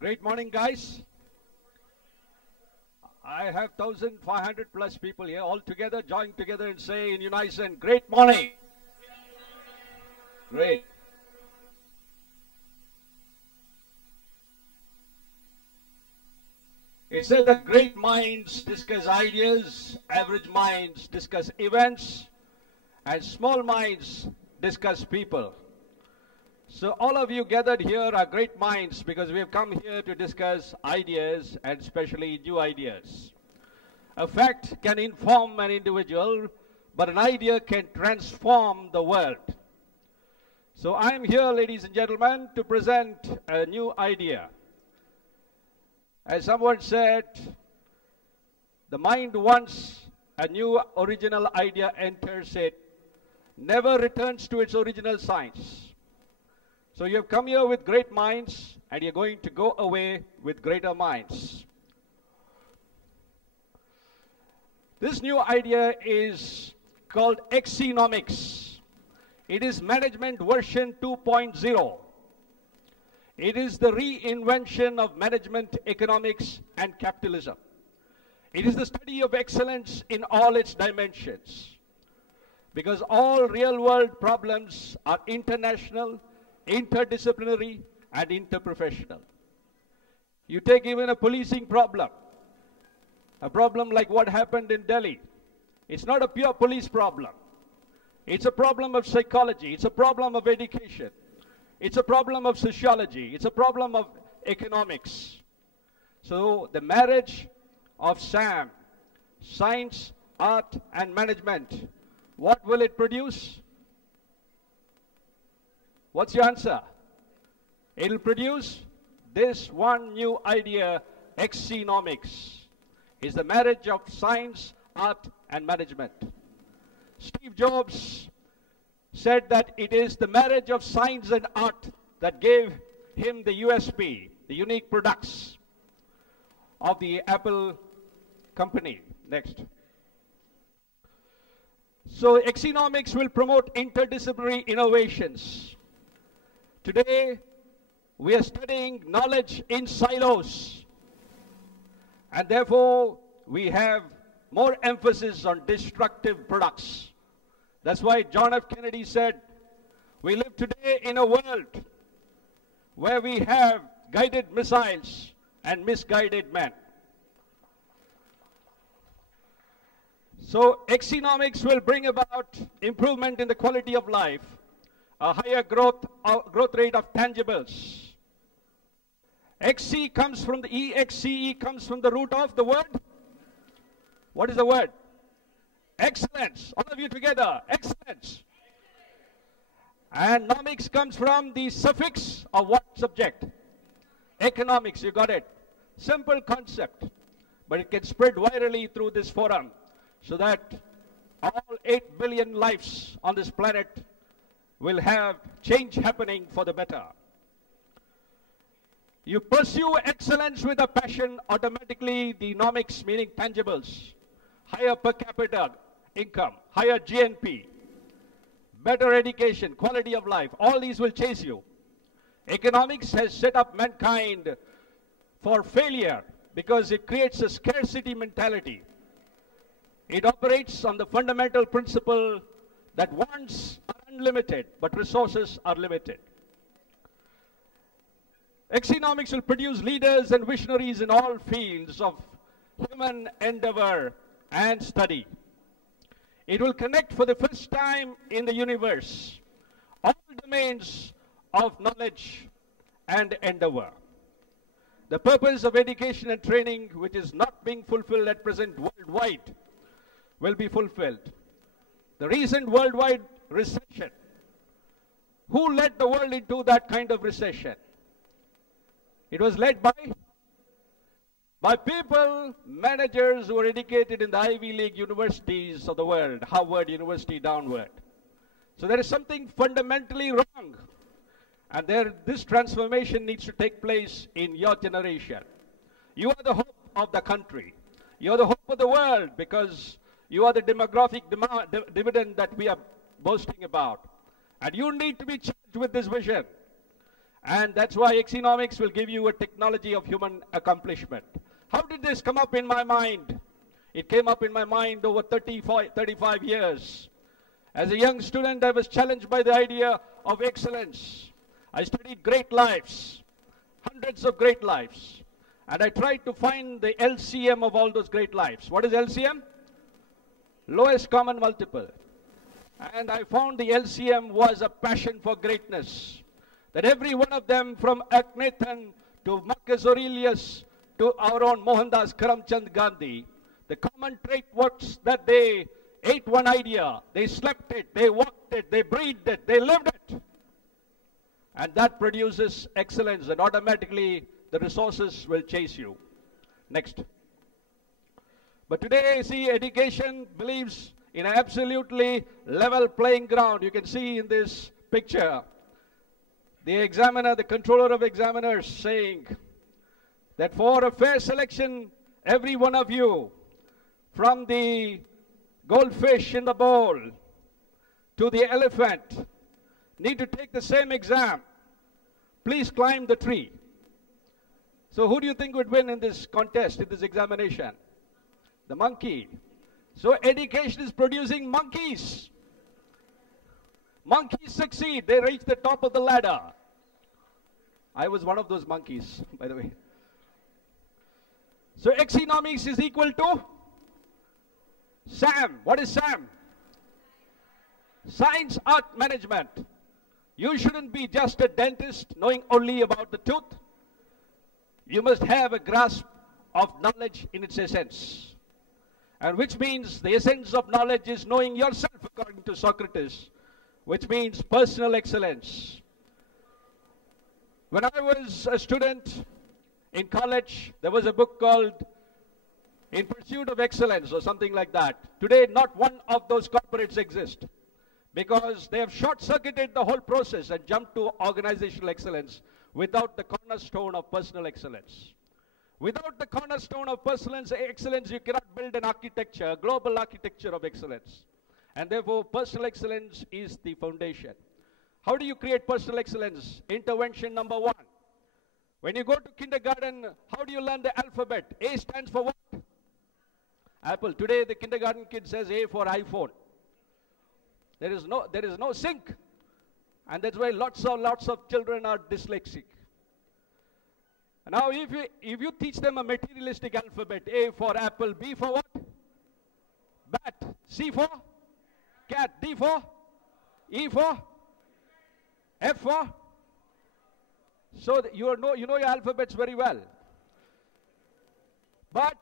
Great morning, guys. I have 1,500 plus people here, all together, join together and say in unison, great morning. Great. It says that great minds discuss ideas, average minds discuss events, and small minds discuss people. So all of you gathered here are great minds because we have come here to discuss ideas and especially new ideas. A fact can inform an individual, but an idea can transform the world. So I am here, ladies and gentlemen, to present a new idea. As someone said, the mind once a new original idea enters it, never returns to its original science. So you have come here with great minds, and you're going to go away with greater minds. This new idea is called Excenomics. It is management version 2.0. It is the reinvention of management, economics, and capitalism. It is the study of excellence in all its dimensions. Because all real-world problems are international, interdisciplinary, and interprofessional. You take even a policing problem, a problem like what happened in Delhi. It's not a pure police problem. It's a problem of psychology. It's a problem of education. It's a problem of sociology. It's a problem of economics. So the marriage of SAM, science, art, and management, what will it produce? What's your answer? It will produce this one new idea, Excenomics. It's the marriage of science, art, and management. Steve Jobs said that it is the marriage of science and art that gave him the USP, the unique products of the Apple company. Next. So Excenomics will promote interdisciplinary innovations. Today, we are studying knowledge in silos, and therefore we have more emphasis on destructive products. That's why John F. Kennedy said, we live today in a world where we have guided missiles and misguided men. So Excenomics will bring about improvement in the quality of life, a higher growth rate of tangibles. XC comes from the EXCE comes from the root of the word. What is the word? Excellence. All of you together. Excellence. And nomics comes from the suffix of what subject? Economics. You got it. Simple concept. But it can spread virally through this forum so that all 8 billion lives on this planet will have change happening for the better. You pursue excellence with a passion, automatically the nomics, meaning tangibles, higher per capita income, higher GNP, better education, quality of life, all these will chase you. Economics has set up mankind for failure because it creates a scarcity mentality. It operates on the fundamental principle that wants are unlimited, but resources are limited. Excenomics will produce leaders and visionaries in all fields of human endeavor and study. It will connect for the first time in the universe all domains of knowledge and endeavor. The purpose of education and training, which is not being fulfilled at present worldwide, will be fulfilled. The recent worldwide recession, who led the world into that kind of recession? It was led by people, managers who were educated in the Ivy League universities of the world, Harvard University downward. So there is something fundamentally wrong. And this transformation needs to take place in your generation. You are the hope of the country. You are the hope of the world because you are the demographic dividend that we are boasting about. And you need to be charged with this vision. And that's why Excenomics will give you a technology of human accomplishment. How did this come up in my mind? It came up in my mind over 35 years. As a young student, I was challenged by the idea of excellence. I studied great lives, hundreds of great lives. And I tried to find the LCM of all those great lives. What is LCM? Lowest common multiple. And I found the LCM was a passion for greatness. That every one of them, from Akhenaten to Marcus Aurelius to our own Mohandas Karamchand Gandhi, the common trait was that they ate one idea, they slept it, they walked it, they breathed it, they lived it. And that produces excellence, and automatically the resources will chase you. Next. But today, see, education believes in an absolutely level playing ground. You can see in this picture, the examiner, the controller of examiners saying that for a fair selection, every one of you, from the goldfish in the bowl to the elephant, need to take the same exam. Please climb the tree. So who do you think would win in this contest, in this examination? The monkey. So education is producing monkeys. Monkeys succeed. They reach the top of the ladder. I was one of those monkeys, by the way. So Excenomics is equal to SAM. What is SAM? Science, Art, Management. You shouldn't be just a dentist knowing only about the tooth. You must have a grasp of knowledge in its essence. And which means the essence of knowledge is knowing yourself, according to Socrates, which means personal excellence. When I was a student in college, there was a book called In Pursuit of Excellence or something like that. Today, not one of those corporates exist because they have short-circuited the whole process and jumped to organizational excellence without the cornerstone of personal excellence. Without the cornerstone of personal excellence, you cannot build an architecture, a global architecture of excellence. And therefore, personal excellence is the foundation. How do you create personal excellence? Intervention number one. When you go to kindergarten, how do you learn the alphabet? A stands for what? Apple. Today, the kindergarten kid says A for iPhone. There is no sync. And that's why lots of children are dyslexic. Now, if you teach them a materialistic alphabet, A for apple, B for what? Bat, C for cat, D for, E for, F for. So you know your alphabets very well. But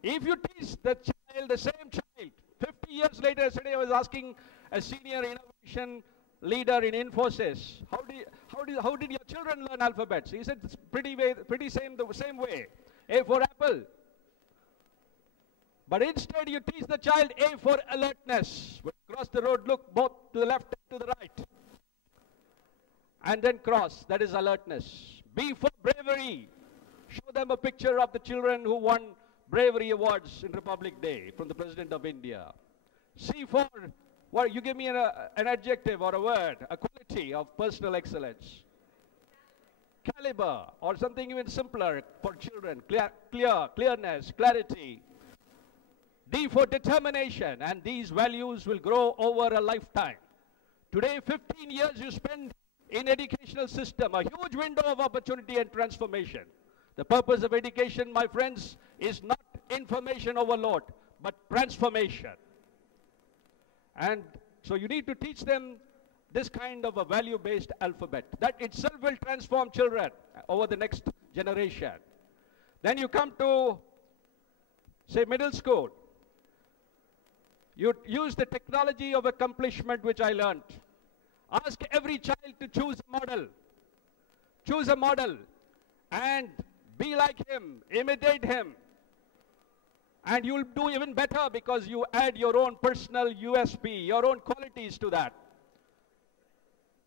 if you teach the child, the same child, 50 years later, yesterday I was asking a senior innovation leader in Infosys, how did your children learn alphabets? He said it's the same way. A for apple. But instead you teach the child A for alertness. When you cross the road, look both to the left and to the right. And then cross, that is alertness. B for bravery. Show them a picture of the children who won bravery awards in Republic Day from the President of India. C for, well, you give me an adjective or a word, a quality of personal excellence. Caliber, or something even simpler for children, clearness, clarity. D for determination, and these values will grow over a lifetime. Today, 15 years you spend in educational system, a huge window of opportunity and transformation. The purpose of education, my friends, is not information overload, but transformation. And so you need to teach them this kind of a value-based alphabet. That itself will transform children over the next generation. Then you come to, say, middle school. You use the technology of accomplishment which I learned. Ask every child to choose a model. Choose a model and be like him, imitate him. And you'll do even better because you add your own personal USP, your own qualities to that.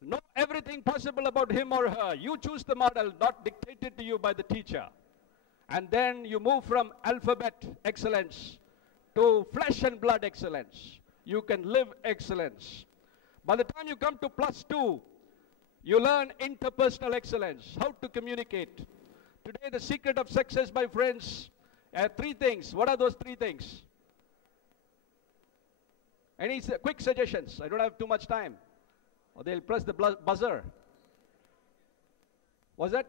Know everything possible about him or her. You choose the model, not dictated to you by the teacher. And then you move from alphabet excellence to flesh and blood excellence. You can live excellence. By the time you come to +2, You learn interpersonal excellence, how to communicate. Today, the secret of success, my friends, three things. What are those three things? Any quick suggestions? I don't have too much time. Or they'll press the buzzer. What's that?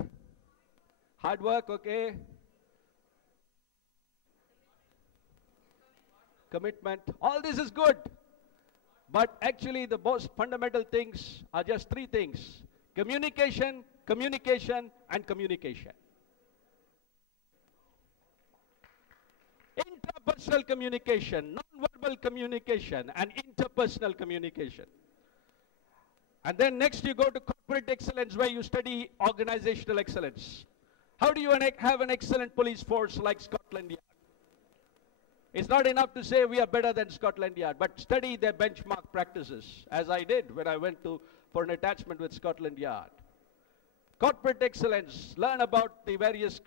Hard work, okay. Commitment. All this is good. But actually, the most fundamental things are just three things. Communication, communication, and communication. Interpersonal communication, non-verbal communication, and interpersonal communication. And then next you go to corporate excellence, where you study organizational excellence. How do you have an excellent police force like Scotland Yard? It's not enough to say we are better than Scotland Yard, but study their benchmark practices, as I did when I went for an attachment with Scotland Yard. Corporate excellence, learn about the various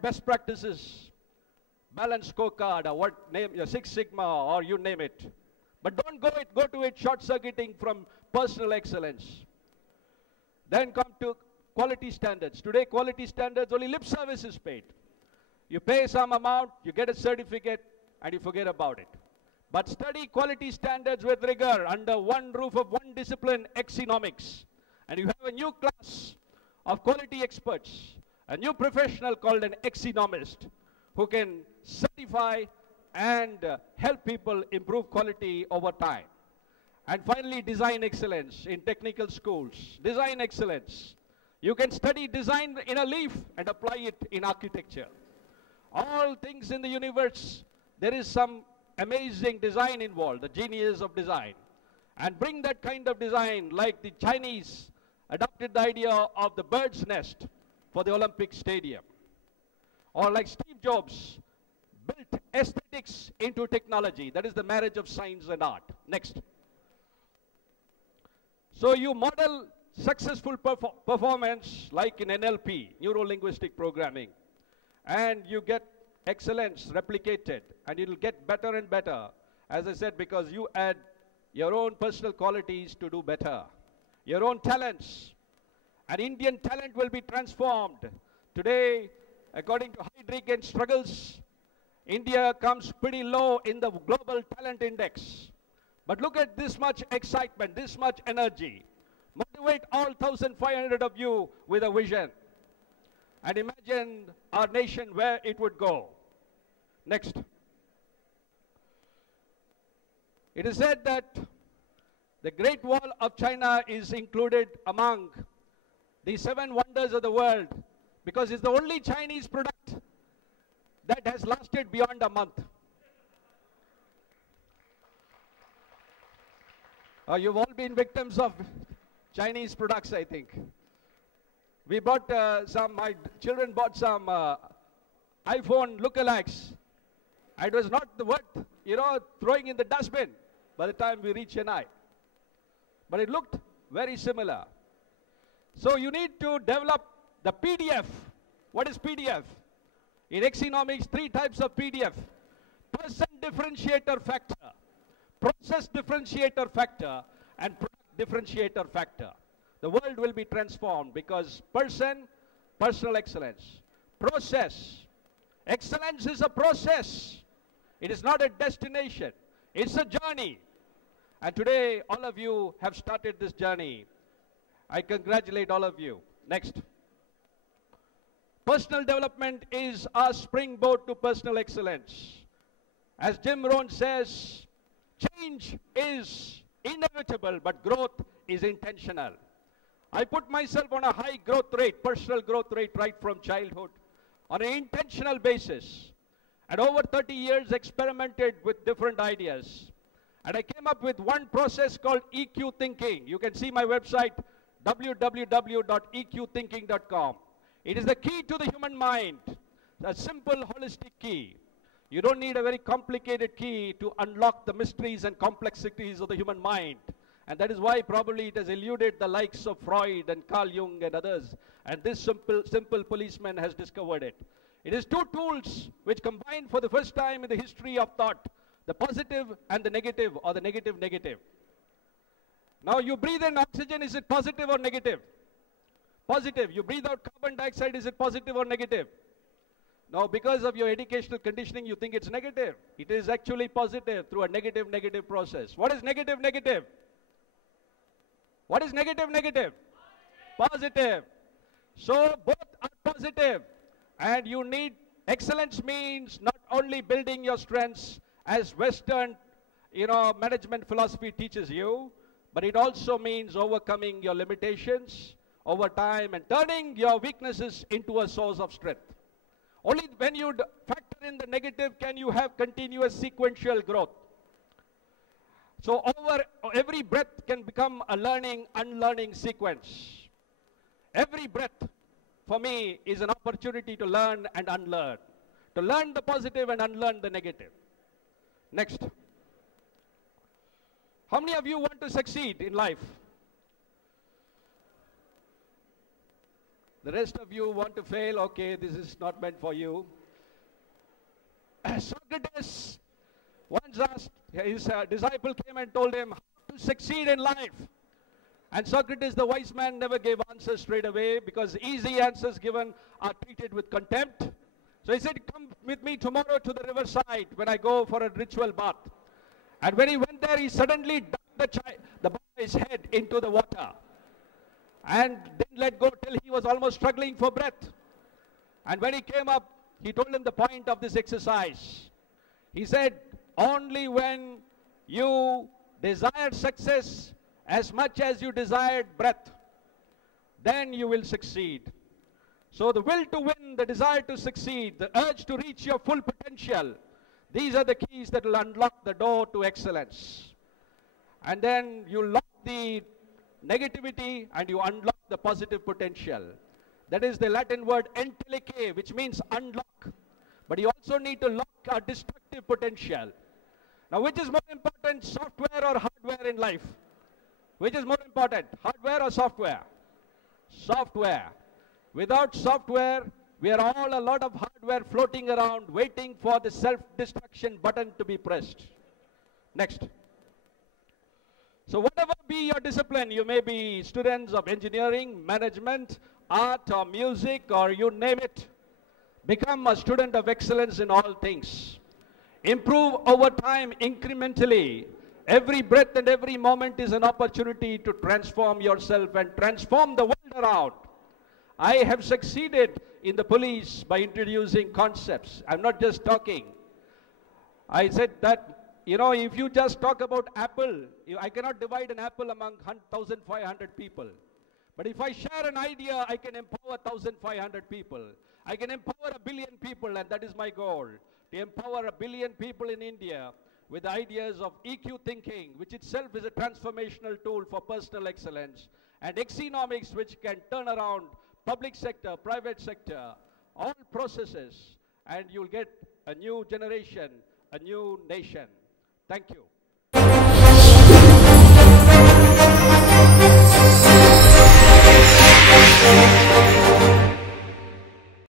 best practices, balanced scorecard, or what name, Six Sigma, or you name it. But don't go to it short-circuiting from personal excellence. Then come to quality standards. Today, quality standards, only lip service is paid. You pay some amount, you get a certificate, and you forget about it. But study quality standards with rigor under one roof of one discipline, Excenomics. And you have a new class of quality experts, a new professional called an Excenomist, who can certify and help people improve quality over time. And finally, design excellence in technical schools. Design excellence. You can study design in a leaf and apply it in architecture. All things in the universe, there is some amazing design involved, the genius of design. And bring that kind of design, like the Chinese adopted the idea of the bird's nest for the Olympic Stadium. Or like Steve Jobs built aesthetics into technology. That is the marriage of science and art. Next. So you model successful performance like in NLP, neuro-linguistic programming. And you get excellence replicated, and it will get better and better, as I said, because you add your own personal qualities to do better, your own talents. And Indian talent will be transformed. Today, according to Heidrick struggles, India comes pretty low in the global talent index. But look at this much excitement, this much energy. Motivate all 1,500 of you with a vision. And imagine our nation where it would go. Next. It is said that the Great Wall of China is included among the 7 wonders of the world because it's the only Chinese product that has lasted beyond a month. You've all been victims of Chinese products, I think. We bought my children bought some iPhone lookalikes. It was not worth, throwing in the dustbin by the time we reach Chennai. But it looked very similar. So you need to develop the PDF. What is PDF? In Excenomics, 3 types of PDF. Person differentiator factor, process differentiator factor, and product differentiator factor. The world will be transformed because personal excellence. Process. Excellence is a process. It is not a destination. It's a journey. And today, all of you have started this journey. I congratulate all of you. Next. Personal development is our springboard to personal excellence. As Jim Rohn says, change is inevitable, but growth is intentional. I put myself on a high growth rate, personal growth rate, right from childhood, on an intentional basis. And over 30 years experimented with different ideas. And I came up with one process called EQ thinking. You can see my website, www.eqthinking.com. It is the key to the human mind, a simple holistic key. You don't need a very complicated key to unlock the mysteries and complexities of the human mind. And that is why probably it has eluded the likes of Freud and Carl Jung and others. And this simple policeman has discovered it. It is 2 tools which combine for the first time in the history of thought, the positive and the negative, or the negative. Now you breathe in oxygen, is it positive or negative? Positive. You breathe out carbon dioxide, is it positive or negative? Now, because of your educational conditioning, you think it's negative. It is actually positive through a negative process. What is negative? What is negative? Positive. So both are positive. And you need, excellence means not only building your strengths as Western, management philosophy teaches you, but it also means overcoming your limitations over time and turning your weaknesses into a source of strength. Only when you factor in the negative can you have continuous sequential growth. So every breath can become a learning, unlearning sequence. Every breath, for me, is an opportunity to learn and unlearn. To learn the positive and unlearn the negative. Next. How many of you want to succeed in life? The rest of you want to fail. Okay, this is not meant for you. Socrates once asked, his disciple came and told him how to succeed in life. And Socrates, the wise man, never gave answers straight away because easy answers given are treated with contempt. So he said, come with me tomorrow to the riverside when I go for a ritual bath. And when he went there, he suddenly ducked the boy's head into the water and didn't let go till he was almost struggling for breath. And when he came up, he told him the point of this exercise. He said, only when you desired success as much as you desired breath, then you will succeed. So the will to win, the desire to succeed, the urge to reach your full potential, these are the keys that will unlock the door to excellence. And then you lock the negativity and you unlock the positive potential. That is the Latin word entelecare, which means unlock. But you also need to lock our destructive potential. Now, which is more important, software or hardware in life? Which is more important, hardware or software? Software. Without software, we are all a lot of hardware floating around waiting for the self-destruction button to be pressed. Next. So whatever be your discipline, you may be students of engineering, management, art or music or you name it. Become a student of excellence in all things. Improve over time incrementally. Every breath and every moment is an opportunity to transform yourself and transform the world around. I have succeeded in the police by introducing concepts. I'm not just talking. I said that, if you just talk about apple, I cannot divide an apple among 1,500 people. But if I share an idea, I can empower 1,500 people. I can empower 1 billion people, and that is my goal. To empower 1 billion people in India with ideas of EQ thinking, which itself is a transformational tool for personal excellence, and Excenomics, which can turn around public sector, private sector, all processes, and you'll get a new generation, a new nation. Thank you.